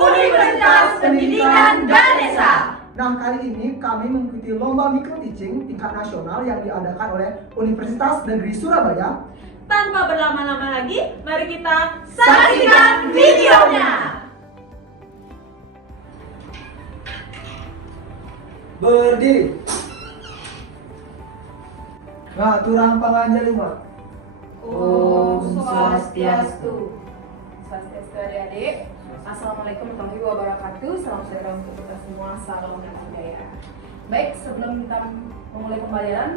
Universitas Pendidikan Ganesha. Nah, kali ini kami mengikuti lomba micro teaching tingkat nasional yang diadakan oleh Universitas Negeri Surabaya. Tanpa berlama-lama lagi, mari kita saksikan videonya. Berdiri. Nah, turang panganjali, Mak. Om Swastiastu. Swastiastu adik-adik. Assalamualaikum warahmatullahi wabarakatuh. Salam sejahtera untuk kita semua. Salam budaya. Baik, sebelum kita memulai pembelajaran,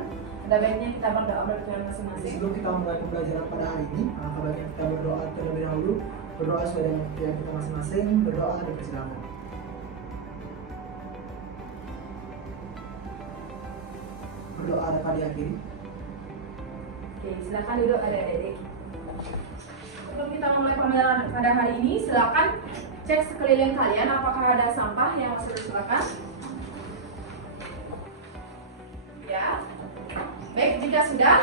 ada baiknya kita berdoa berdoa masing-masing. Sebelum kita mulai pembelajaran pada hari ini, alangkah baiknya kita berdoa terlebih dahulu. Berdoa sesuai dengan keyakinan kita masing-masing. Berdoa dipersilakan. Berdoa dapat diakhiri. Oke, silakan duduk adik-adik. Sebelum kita memulai pembelajaran pada hari ini, silakan cek sekeliling kalian apakah ada sampah yang masih disilakan. Ya. Baik, jika sudah,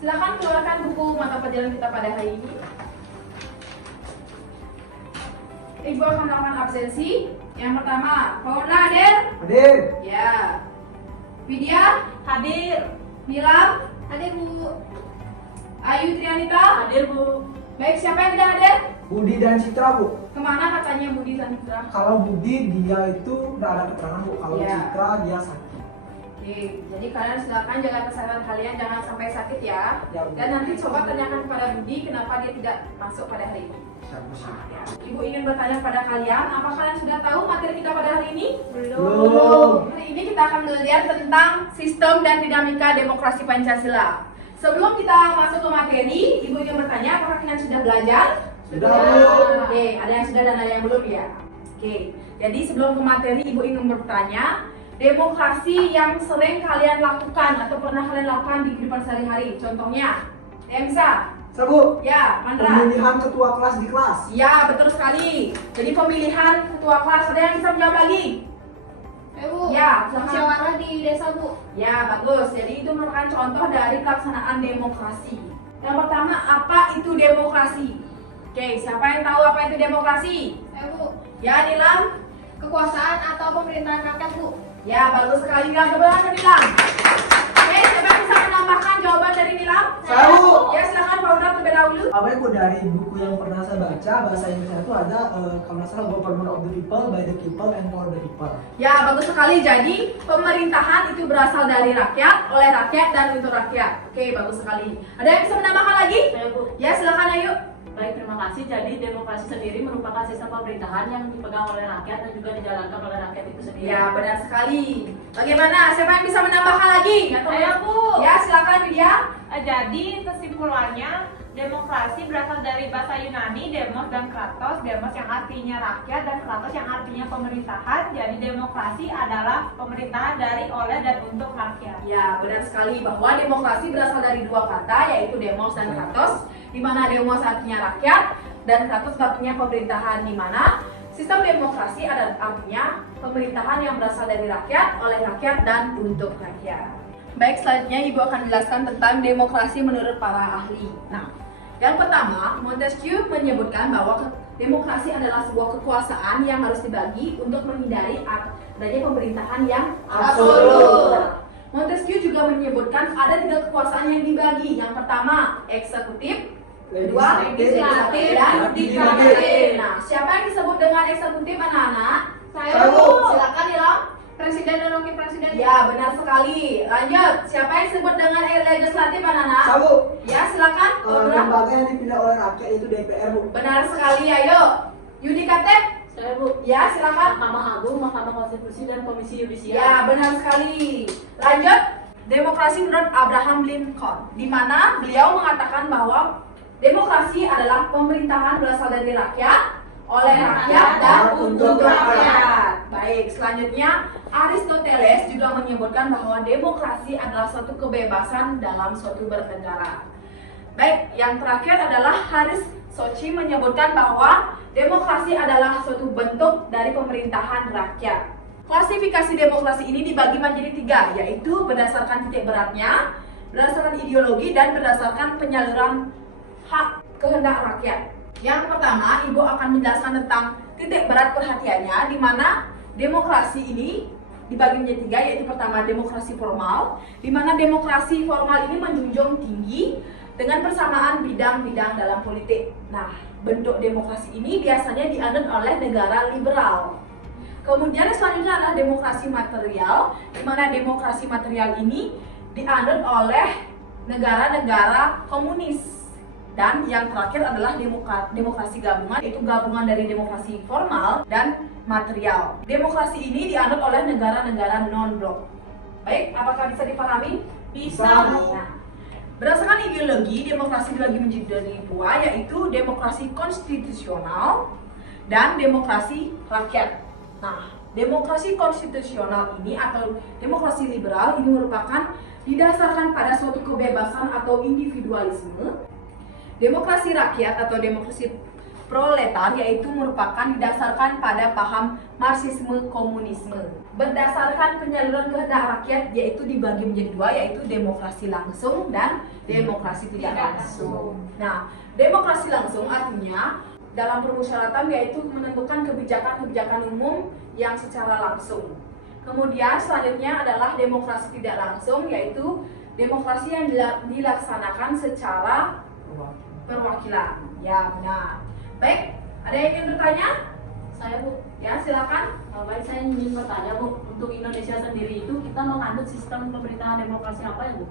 silakan keluarkan buku mata pelajaran kita pada hari ini. Ibu akan melakukan absensi. Yang pertama, Paula hadir? Hadir. Ya. Widya? Hadir. Nilam? Hadir, Bu. Ayu Trianita? Hadir, Bu. Baik, siapa yang tidak hadir? Budi dan Citra, Bu. Kemana katanya Budi dan Citra? Kalau Budi dia itu nggak ada keterangan, Bu. Kalau Ya. Citra dia sakit. Oke, jadi kalian silakan jaga kesehatan kalian, jangan sampai sakit ya. Ya, Bu. Dan nanti coba tanyakan kepada Budi kenapa dia tidak masuk pada hari ini. Siap, Bu. Ya. Ibu ingin bertanya kepada kalian, apa kalian sudah tahu materi kita pada hari ini? Belum. Hari ini kita akan belajar tentang sistem dan dinamika demokrasi Pancasila. Sebelum kita masuk ke materi, Ibu ingin bertanya, apakah kalian sudah belajar? Sudah, Bu. Oke, ada yang sudah dan ada yang belum ya? Oke, jadi sebelum ke materi, Ibu ingin bertanya, demokrasi yang sering kalian lakukan atau pernah kalian lakukan di kehidupan sehari-hari. Contohnya, yang bisa? Sabu. Ya, Mandra. Pemilihan ketua kelas di kelas. Ya, betul sekali. Jadi pemilihan ketua kelas, ada yang bisa menjawab lagi? Bu, Ya, silakan. musyawarah di desa, Bu. Ya, bagus. Jadi itu merupakan contoh dari pelaksanaan demokrasi. Yang pertama, apa itu demokrasi? Oke, siapa yang tahu apa itu demokrasi? Bu, Ya, Nilam. kekuasaan atau pemerintahan rakyat, Bu. Ya, bagus sekali Nilam. Coba ke Nilam. Oke, siapa yang bisa menambahkan jawaban dari Nilam? Saya, Bu. Ya, silakan Paula terlebih dahulu. Apa itu dari buku yang pernah saya baca bahasa Inggrisnya itu ada kalau nggak salah government of the people, by the people, and for the people. Ya, bagus sekali. Jadi, pemerintahan itu berasal dari rakyat, oleh rakyat, dan untuk rakyat. Oke, bagus sekali. Ada yang bisa menambahkan lagi? Saya, Bu. Ya, silakan ayo. Baik, terima kasih. Jadi demokrasi sendiri merupakan sistem pemerintahan yang dipegang oleh rakyat dan juga dijalankan oleh rakyat itu sendiri. Ya, benar sekali. Bagaimana? Siapa yang bisa menambahkan lagi? Saya, Bu. Ya, silakan Widya. Jadi kesimpulannya demokrasi berasal dari bahasa Yunani demos dan kratos. Demos yang artinya rakyat dan kratos yang artinya pemerintahan. Jadi demokrasi adalah pemerintahan dari, oleh, dan untuk rakyat. Ya, benar sekali bahwa demokrasi berasal dari dua kata, yaitu demos dan kratos, di mana demos artinya rakyat dan kratos artinya pemerintahan, di mana sistem demokrasi ada artinya pemerintahan yang berasal dari rakyat, oleh rakyat, dan untuk rakyat. Baik, selanjutnya Ibu akan menjelaskan tentang demokrasi menurut para ahli. Nah, yang pertama, Montesquieu menyebutkan bahwa demokrasi adalah sebuah kekuasaan yang harus dibagi untuk menghindari adanya pemerintahan yang absolut. Montesquieu juga menyebutkan ada tiga kekuasaan yang dibagi. Yang pertama, eksekutif, kedua, legislatif, dan yudikatif. Nah, siapa yang disebut dengan eksekutif, anak-anak? Saya, Bu. Silakan, Nilam. Presiden dan wakil presiden. Ya, benar sekali. Lanjut, siapa yang disebut dengan legislatif, anak-anak? Sabu. Ya, silakan. Paula. Lembaga yang dipilih oleh rakyat itu DPR, Bu. Benar sekali, ayo. Yudikatif? Saya, Bu. Ya, silakan. Mahkamah Agung, Mahkamah Konstitusi, dan Komisi Yudisial. Ya, benar sekali. Lanjut, demokrasi menurut Abraham Lincoln, di mana beliau mengatakan bahwa demokrasi adalah pemerintahan berasal dari rakyat, oleh rakyat, dan untuk rakyat. Baik, selanjutnya Aristoteles juga menyebutkan bahwa demokrasi adalah suatu kebebasan dalam suatu bernegara. Baik, yang terakhir adalah Haris Sochi menyebutkan bahwa demokrasi adalah suatu bentuk dari pemerintahan rakyat. Klasifikasi demokrasi ini dibagi menjadi tiga, yaitu berdasarkan titik beratnya, berdasarkan ideologi, dan berdasarkan penyaluran hak kehendak rakyat. Yang pertama, Ibu akan menjelaskan tentang titik berat perhatiannya di mana demokrasi ini dibagi menjadi 3, yaitu pertama demokrasi formal, di mana demokrasi formal ini menjunjung tinggi dengan persamaan bidang-bidang dalam politik. Nah, bentuk demokrasi ini biasanya dianut oleh negara liberal. Kemudian selanjutnya adalah demokrasi material, di mana demokrasi material ini dianut oleh negara-negara komunis. Dan yang terakhir adalah demokrasi gabungan, yaitu gabungan dari demokrasi formal dan material. Demokrasi ini dianut oleh negara-negara non-blok. Baik, apakah bisa dipahami? Bisa. Nah, berdasarkan ideologi, demokrasi dibagi menjadi 2, yaitu demokrasi konstitusional dan demokrasi rakyat. Nah, demokrasi konstitusional ini atau demokrasi liberal ini merupakan didasarkan pada suatu kebebasan atau individualisme. Demokrasi rakyat atau demokrasi proletar yaitu merupakan didasarkan pada paham Marxisme komunisme. Berdasarkan penyaluran kehendak rakyat yaitu dibagi menjadi 2, yaitu demokrasi langsung dan demokrasi tidak langsung. Nah, demokrasi langsung artinya dalam permusyawaratan yaitu menentukan kebijakan-kebijakan umum yang secara langsung. Kemudian selanjutnya adalah demokrasi tidak langsung, yaitu demokrasi yang dilaksanakan secara perwakilan. Ya, benar. Baik, ada yang ingin bertanya? Saya Bu, Ya, silakan. baik saya ingin bertanya Bu, untuk Indonesia sendiri itu kita menganut sistem pemerintahan demokrasi apa ya Bu?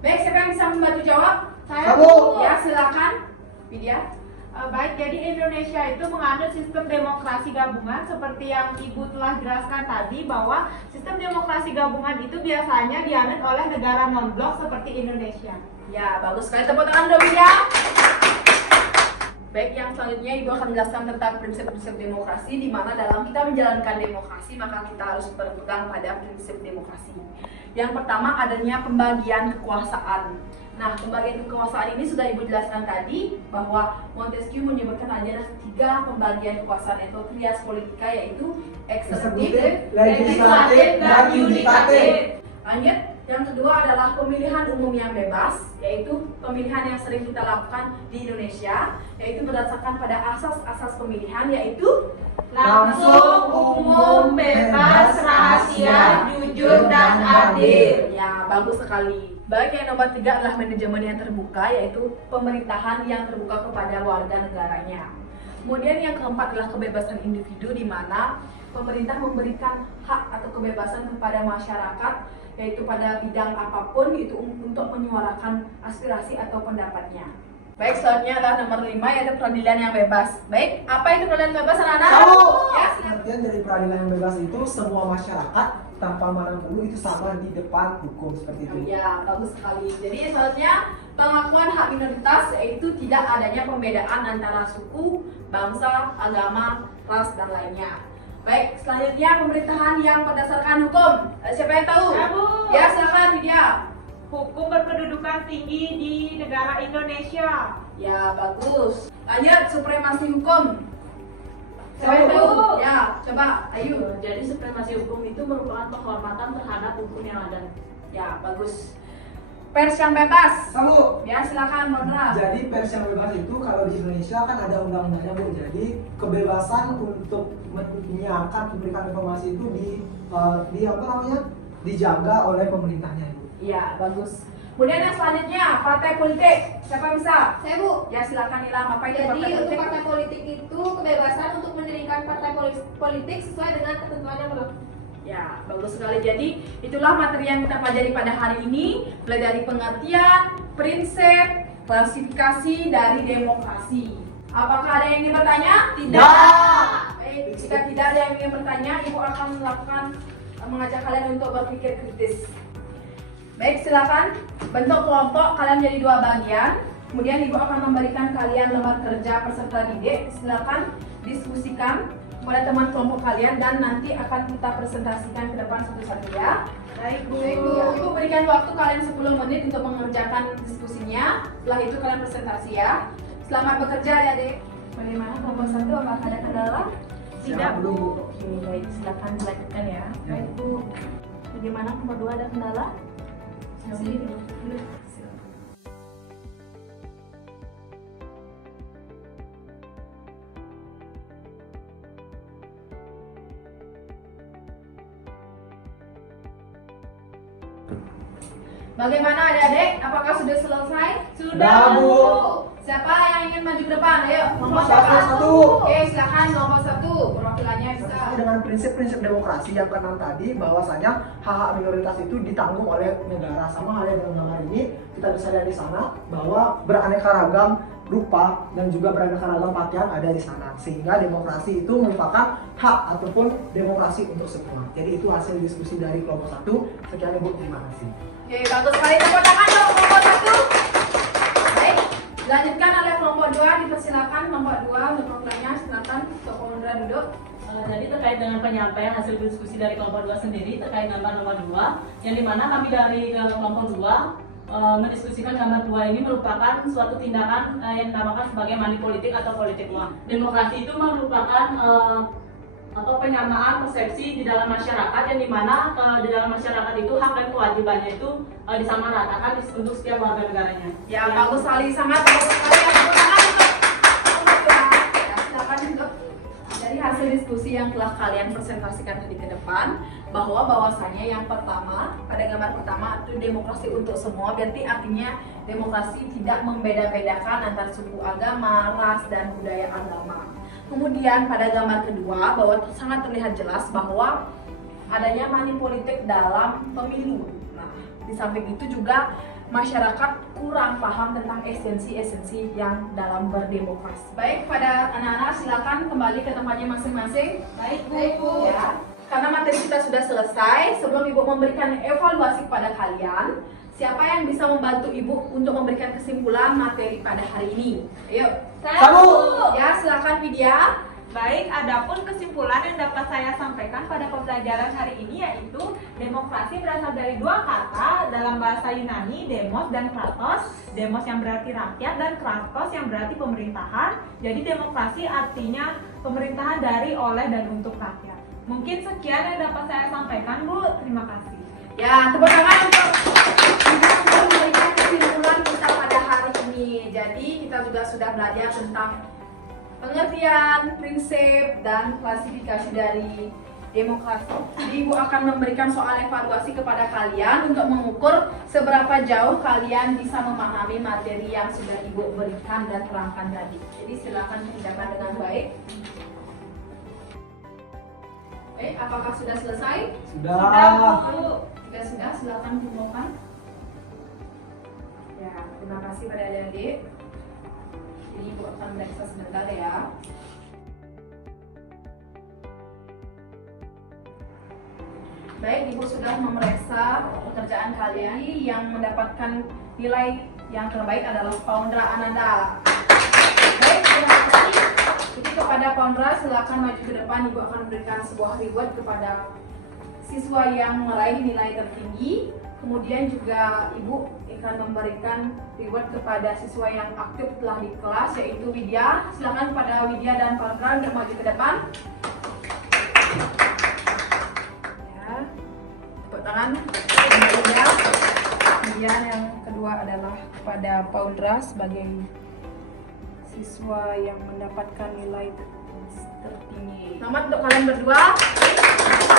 Baik, siapa yang bisa membantu jawab? Saya Bu. Bu. Ya, silakan. Widya. Baik, jadi Indonesia itu menganut sistem demokrasi gabungan seperti yang Ibu telah jelaskan tadi, bahwa sistem demokrasi gabungan itu biasanya dianut oleh negara non-blok seperti Indonesia. Ya, bagus sekali, tepuk tangan untuk Widya. Baik, yang selanjutnya Ibu akan menjelaskan tentang prinsip-prinsip demokrasi, di mana dalam kita menjalankan demokrasi maka kita harus berpegang pada prinsip demokrasi. Yang pertama adanya pembagian kekuasaan. Nah, pembagian kekuasaan ini sudah Ibu jelaskan tadi bahwa Montesquieu menyebutkan ada 3 pembagian kekuasaan atau trias politika, yaitu eksekutif, legislatif, dan yudikatif. Lanjut, yang kedua adalah pemilihan umum yang bebas, yaitu pemilihan yang sering kita lakukan di Indonesia, yaitu berdasarkan pada asas-asas pemilihan, yaitu Langsung, umum, bebas, rahasia, jujur, dan adil. Ya, bagus sekali. Baik, yang nomor 3 adalah manajemen yang terbuka, yaitu pemerintahan yang terbuka kepada warga negaranya. Kemudian yang keempat adalah kebebasan individu, di mana pemerintah memberikan hak atau kebebasan kepada masyarakat, yaitu pada bidang apapun itu untuk menyuarakan aspirasi atau pendapatnya. Baik, selanjutnya adalah nomor 5, yaitu peradilan yang bebas. Baik, apa itu peradilan bebas, anak-anak? Tahu. Ya, silakan. Artian dari peradilan yang bebas itu semua masyarakat tanpa mandang bulu itu sama di depan hukum seperti itu. Ya, bagus sekali. Jadi selanjutnya pengakuan hak minoritas, yaitu tidak adanya pembedaan antara suku, bangsa, agama, ras, dan lainnya. Baik, selanjutnya pemerintahan yang berdasarkan hukum. Siapa yang tahu? Saya, Bu. Ya, silakan Widya. Hukum berkedudukan tinggi di negara Indonesia. Ya, bagus. Lanjut, supremasi hukum. Siapa yang Saya, tahu? Bu. Ya, coba, ayo. Jadi supremasi hukum itu merupakan penghormatan terhadap hukum yang ada. Ya, bagus. Pers yang bebas. Salu. Ya, silakan, Mondra. Jadi pers yang bebas itu kalau di Indonesia kan ada undang-undangnya Bu. Jadi kebebasan untuk menyiarkan memberikan informasi itu di apa namanya? Dijaga oleh pemerintahnya Bu. Iya, bagus. Kemudian yang selanjutnya, partai politik. Siapa bisa? Saya Bu. Ya, silakan Ilham. Apa itu Jadi partai untuk politik? partai politik itu kebebasan untuk mendirikan partai politik sesuai dengan ketentuan yang berlaku. Ya, bagus sekali. Jadi, itulah materi yang kita pelajari pada hari ini, mulai dari pengertian, prinsip, klasifikasi dari demokrasi. Apakah ada yang ingin bertanya? Tidak. Baik, jika tidak ada yang ingin bertanya, Ibu akan mengajak kalian untuk berpikir kritis. Baik, silakan bentuk kelompok kalian jadi 2 bagian. Kemudian Ibu akan memberikan kalian lembar kerja peserta didik. Silakan diskusikan kepada teman kelompok kalian dan nanti akan kita presentasikan ke depan satu-satu ya. Baik, Bu. Ibu berikan waktu kalian 10 menit untuk mengerjakan diskusinya. Setelah itu kalian presentasi ya. Selamat bekerja ya, Dek. Bagaimana kelompok 1? Apakah ada kendala? Tidak, Bu. Oke, baik. Silakan dilanjutkan ya. Baik, Bu. Bagaimana kelompok 2 ada kendala? Sini dulu. Bagaimana adik-adik? Apakah sudah selesai? Sudah, Bu. Siapa yang ingin maju ke depan? Ayo, kelompok Satu. Oke, silakan kelompok 1. Perwakilannya bisa. Sesuai dengan prinsip-prinsip demokrasi yang keenam tadi, bahwasanya hak-hak minoritas itu ditanggung oleh negara. Sama halnya dengan gambar ini, kita bisa lihat di sana bahwa beraneka ragam rupa dan juga beraneka ragam pakaian ada di sana. Sehingga demokrasi itu merupakan hak ataupun demokrasi untuk semua. Jadi itu hasil diskusi dari kelompok 1. Sekian Ibu, terima kasih. Oke, bagus sekali. Tepuk tangan dong kelompok 1. Baik, dilanjutkan oleh kelompok 2. Dipersilakan kelompok 2 untuk perwakilannya. Silakan untuk Komodra duduk. Jadi terkait dengan penyampaian hasil diskusi dari kelompok 2 sendiri terkait gambar nomor 2, yang dimana kami dari kelompok 2 mendiskusikan gambar 2 ini merupakan suatu tindakan yang dinamakan sebagai money politik atau politik uang. Demokrasi itu merupakan penyamaan persepsi di dalam masyarakat, yang dimana di dalam masyarakat itu hak dan kewajibannya itu disamaratakan untuk setiap warga negaranya. Ya, bagus sekali, sangat bagus sekali. Tepuk tangan untuk kelompok 2. Ya, silakan untuk dari hasil diskusi yang telah kalian presentasikan tadi ke depan, bahwasanya yang pertama, pada gambar pertama itu demokrasi untuk semua, berarti artinya demokrasi tidak membeda-bedakan antara suku, agama, ras, dan budaya agama. Kemudian pada gambar kedua, bahwa sangat terlihat jelas bahwa adanya money politik dalam pemilu. Nah, di samping itu juga masyarakat kurang paham tentang esensi-esensi yang dalam berdemokrasi. Baik, pada anak-anak silakan kembali ke tempatnya masing-masing. Baik, Bu. Ya, karena materi kita sudah selesai, sebelum Ibu memberikan evaluasi kepada kalian, siapa yang bisa membantu Ibu untuk memberikan kesimpulan materi pada hari ini? Ayo. Satu. Ya, silakan Widya. Baik, adapun kesimpulan yang dapat saya sampaikan pada pembelajaran hari ini yaitu demokrasi berasal dari dua kata dalam bahasa Yunani, demos dan kratos. Demos yang berarti rakyat dan kratos yang berarti pemerintahan. Jadi demokrasi artinya pemerintahan dari, oleh, dan untuk rakyat. Mungkin sekian yang dapat saya sampaikan, Bu. Terima kasih. Ya, tepuk tangan untuk Ibu untuk memberikan kesimpulan kita pada hari ini. Jadi kita juga sudah belajar tentang pengertian, prinsip, dan klasifikasi dari demokrasi. Jadi Ibu akan memberikan soal evaluasi kepada kalian untuk mengukur seberapa jauh kalian bisa memahami materi yang sudah Ibu berikan dan terangkan tadi. Jadi silakan kerjakan dengan baik. Baik, apakah sudah selesai? Sudah. Bu. Jika sudah, silakan kumpulkan. Ya, terima kasih pada adik-adik. Jadi Ibu akan meriksa sebentar ya. Baik, Ibu sudah memeriksa pekerjaan kalian. Yang mendapatkan nilai yang terbaik adalah Paundra Ananda. Baik, terima kasih. Jadi kepada Paundra, silakan maju ke depan. Ibu akan memberikan sebuah reward kepada siswa yang meraih nilai tertinggi. Kemudian juga Ibu akan memberikan reward kepada siswa yang aktif telah di kelas, yaitu Widya. Silakan pada Widya dan Paundra untuk maju ke depan. Ya, tepuk tangan untuk Widya. Kemudian yang kedua adalah kepada Paundra sebagai siswa yang mendapatkan nilai tertinggi. Selamat untuk kalian berdua.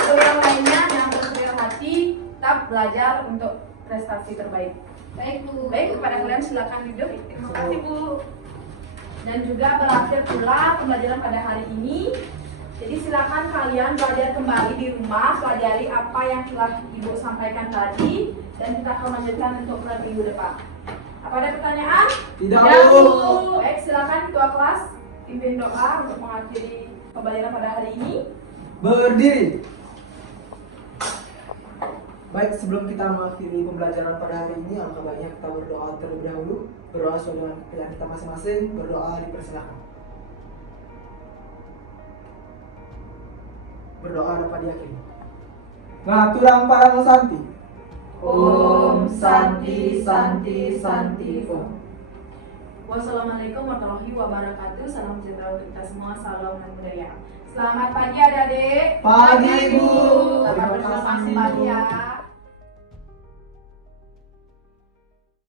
Untuk yang lainnya jangan berkecil hati, tetap belajar untuk prestasi terbaik. Baik, Bu. Baik, kepada kalian silakan duduk. Terima kasih, Bu. Dan juga berakhir pula pembelajaran pada hari ini. Jadi silakan kalian belajar kembali di rumah, pelajari apa yang telah Ibu sampaikan tadi, dan kita akan lanjutkan untuk minggu depan. Apa ada pertanyaan? Tidak, Bu. Bu. Baik, silakan ketua kelas pimpin doa untuk mengakhiri pembelajaran pada hari ini. Berdiri. Baik, sebelum kita mengakhiri pembelajaran pada hari ini, alangkah baiknya kita berdoa terlebih dahulu. Berdoa sesuai dengan pilihan kita masing-masing. Berdoa dipersilakan. Berdoa dapat diyakini. Ngaturang parang santi. Om Santi Santi Santi Om. Wassalamualaikum warahmatullahi wabarakatuh. Salam sejahtera untuk kita semua. Salam dan budaya. Selamat pagi adik-adik. Pagi, Bu. Selamat Terima bersemangat kasih, kembali Bu. ya.